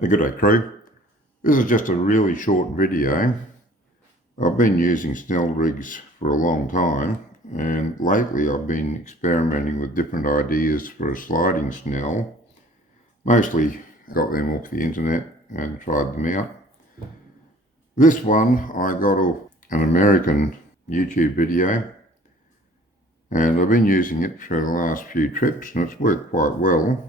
Good day, crew. This is just a really short video. I've been using snell rigs for a long time, and lately I've been experimenting with different ideas for a sliding snell. Mostly got them off the internet and tried them out. This one I got off an American YouTube video, and I've been using it for the last few trips and it's worked quite well.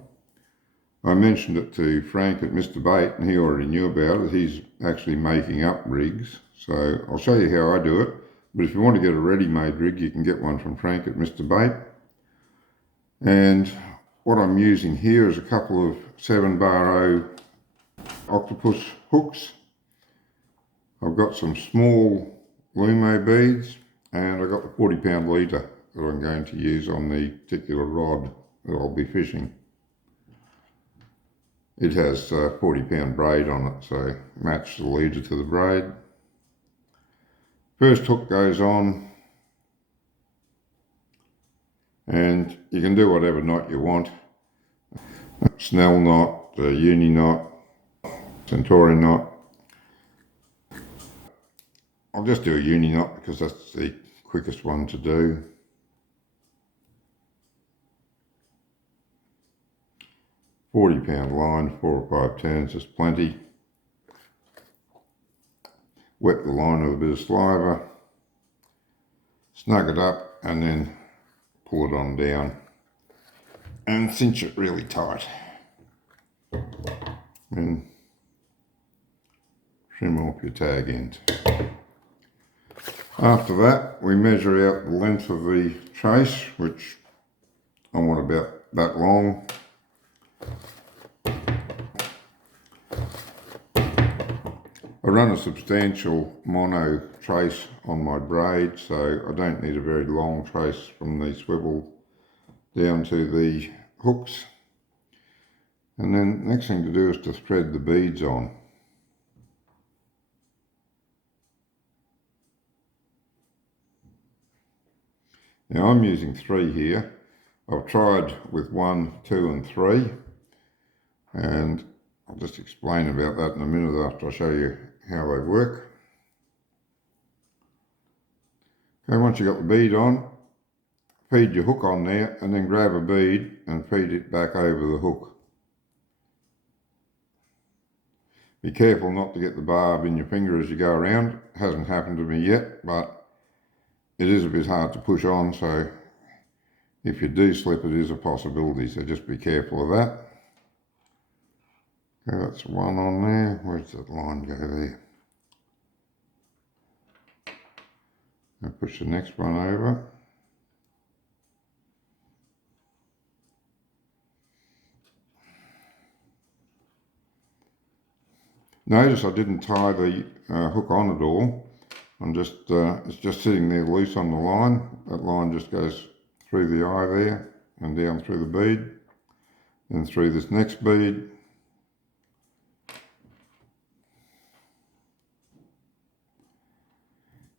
I mentioned it to Frank at Mr. Bait and he already knew about it. He's actually making up rigs, so I'll show you how I do it. But if you want to get a ready-made rig, you can get one from Frank at Mr. Bait. And what I'm using here is a couple of 7-bar octopus hooks. I've got some small Lumo beads, and I've got the 40-pound leader that I'm going to use on the particular rod that I'll be fishing. It has 40-pound braid on it, so match the leader to the braid. First hook goes on, and you can do whatever knot you want. Snell knot, uni knot, centauri knot. I'll just do a uni knot because that's the quickest one to do. £40 line, 4 or 5 turns is plenty. Wet the line with a bit of saliva, snug it up, and then pull it on down and cinch it really tight. And trim off your tag end. After that, we measure out the length of the chase, which I want about that long. I run a substantial mono trace on my braid, so I don't need a very long trace from the swivel down to the hooks. And then the next thing to do is to thread the beads on. Now I'm using 3 here. I've tried with 1, 2 and 3, and I'll just explain about that in a minute after I show you how they work. Okay, once you've got the bead on, feed your hook on there and then grab a bead and feed it back over the hook. Be careful not to get the barb in your finger as you go around. It hasn't happened to me yet, but it is a bit hard to push on, so if you do slip, it is a possibility, so just be careful of that. Okay, that's one on there. Where's that line go there? I'll push the next one over. Notice I didn't tie the hook on at all. It's just sitting there loose on the line. That line just goes through the eye there and down through the bead, then through this next bead.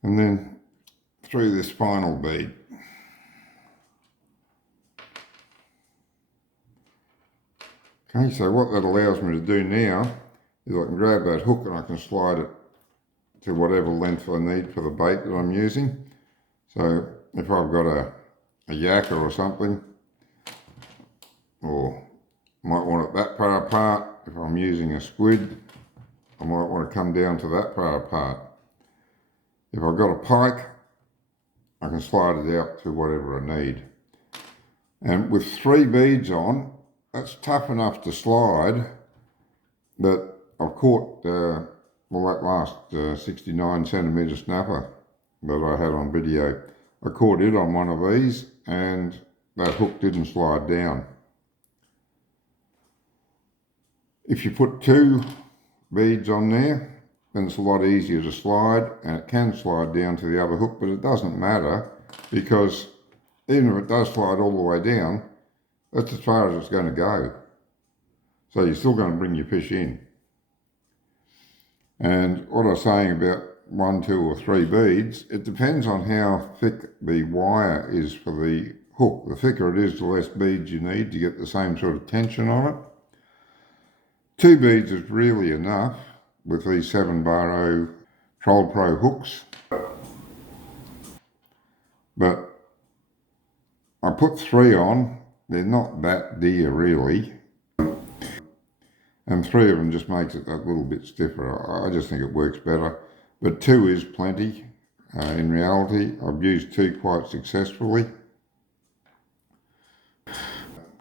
And then through this final bead. Okay, so what that allows me to do now is I can grab that hook and I can slide it to whatever length I need for the bait that I'm using. So if I've got a yakka or something, or might want it that far apart, if I'm using a squid, I might want to come down to that far apart. If I've got a pike, I can slide it out to whatever I need. And with 3 beads on, that's tough enough to slide, but I've caught, that last 69 centimetre snapper that I had on video. I caught it on one of these and that hook didn't slide down. If you put 2 beads on there, then it's a lot easier to slide, and it can slide down to the other hook, but it doesn't matter because even if it does slide all the way down, that's as far as it's going to go. So you're still going to bring your fish in. And what I was saying about 1, 2 or 3 beads, it depends on how thick the wire is for the hook. The thicker it is, the less beads you need to get the same sort of tension on it. 2 beads is really enough with these 7-bar Troll Pro hooks, but I put 3 on. They're not that dear really, and 3 of them just makes it a little bit stiffer. I just think it works better, but 2 is plenty. In reality, I've used 2 quite successfully.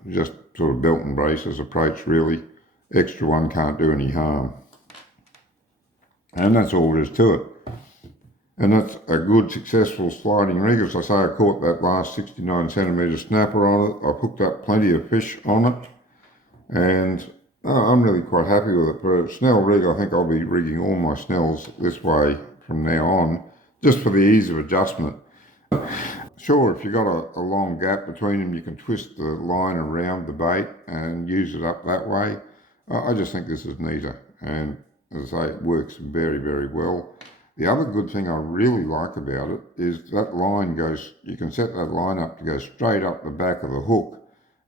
Just sort of belt and braces approach really. Extra one can't do any harm. And that's all there is to it. And that's a good successful sliding rig. As I say, I caught that last 69 centimetre snapper on it. I've hooked up plenty of fish on it. And I'm really quite happy with it. For a Snell rig, I think I'll be rigging all my Snells this way from now on, just for the ease of adjustment. Sure, if you've got a long gap between them, you can twist the line around the bait and use it up that way. I just think this is neater, and as I say, it works very, very well. The other good thing I really like about it is that line goes, you can set that line up to go straight up the back of the hook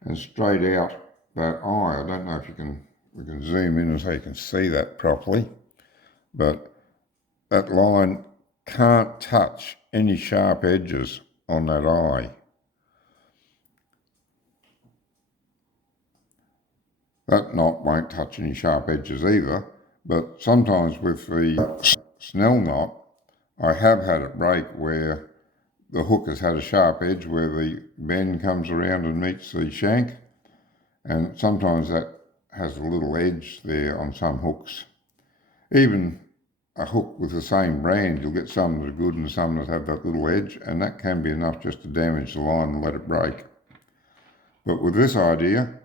and straight out that eye. I don't know if we can zoom in so you can see that properly, but that line can't touch any sharp edges on that eye. That knot won't touch any sharp edges either, but sometimes with the Snell knot, I have had it break where the hook has had a sharp edge where the bend comes around and meets the shank, and sometimes that has a little edge there on some hooks. Even a hook with the same brand, you'll get some that are good and some that have that little edge, and that can be enough just to damage the line and let it break. But with this idea,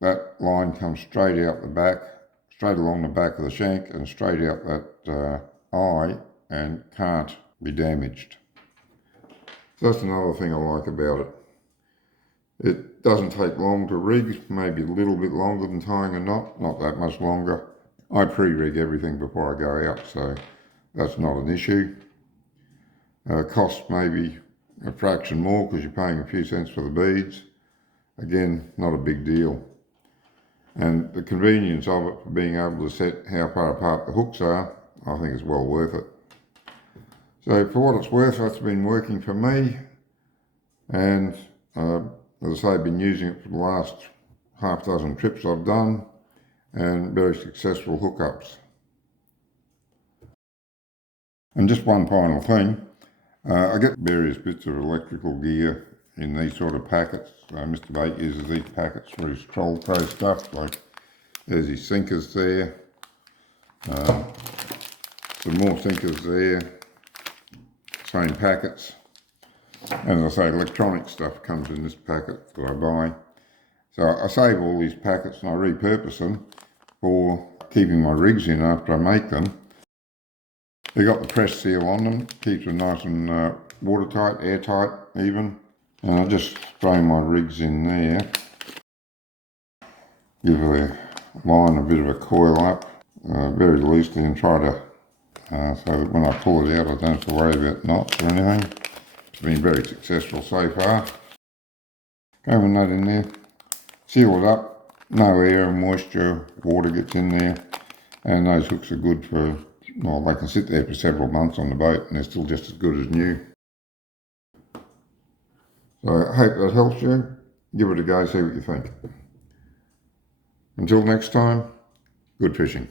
that line comes straight out the back, straight along the back of the shank and straight out that eye and can't be damaged. So that's another thing I like about it. It doesn't take long to rig, maybe a little bit longer than tying a knot, not that much longer. I pre-rig everything before I go out, so that's not an issue. Cost maybe a fraction more because you're paying a few cents for the beads. Again, not a big deal. And the convenience of it for being able to set how far apart the hooks are, I think is well worth it. So for what it's worth, that's been working for me. And as I say, I've been using it for the last half dozen trips I've done, and very successful hookups. And just one final thing, I get various bits of electrical gear in these sort of packets. Mr. Bate uses these packets for his Troll Pro stuff, like there's his sinkers there, some more sinkers there, same packets. And as I say, electronic stuff comes in this packet that I buy. So I save all these packets and I repurpose them for keeping my rigs in after I make them. They've got the press seal on them, keeps them nice and watertight, airtight even. And I just spray my rigs in there, give the line a bit of a coil up very loosely and try to, so that when I pull it out I don't have to worry about knots or anything. It's been very successful so far. Go with that in there, seal it up, no air, moisture, water gets in there, and those hooks are good for, well, they can sit there for several months on the boat and they're still just as good as new. So I hope that helps you. Give it a go, see what you think. Until next time, good fishing.